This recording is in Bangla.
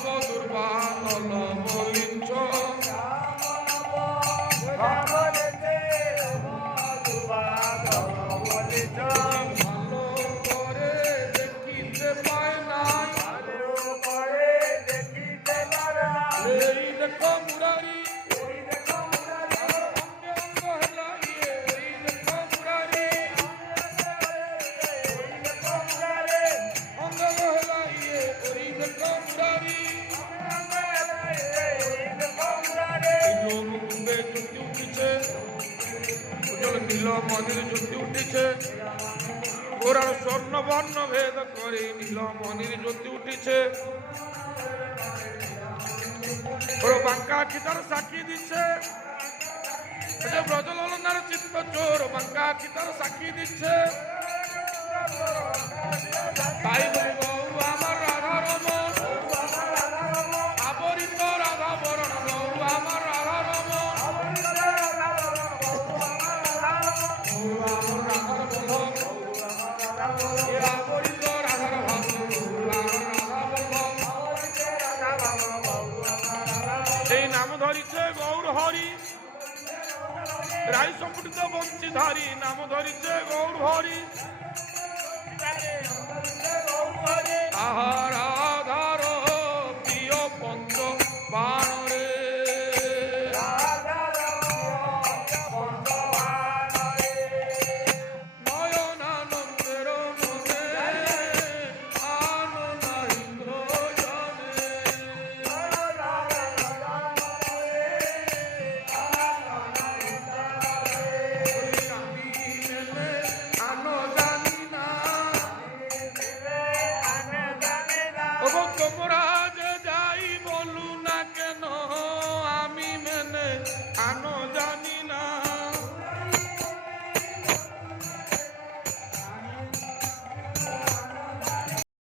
নব দুর্বাদল বলিছ ভালো করে দেখিতে পায় নাই এই দেখো মুরারি নীল মনির জ্যোতি উঠিছে ওরা স্বর্ণ বর্ণ ভেদ করে নীল মনির জ্যোতি উঠিছে ওর বাঙ্কা আখি তার সাক্ষী দিচ্ছে ব্রজললনার চিত্ত চোর বাঙ্কা আখি তার সাক্ষী দিচ্ছে তাই বলব আমার রাধা রমন আবরিত রাধা বরণ বউ আমার রাধা রমন এই নাম ধরিছে গৌর হরি রায় সম্পূর্ণ বংশীধারী নাম ধরিছে গৌর হরি আহার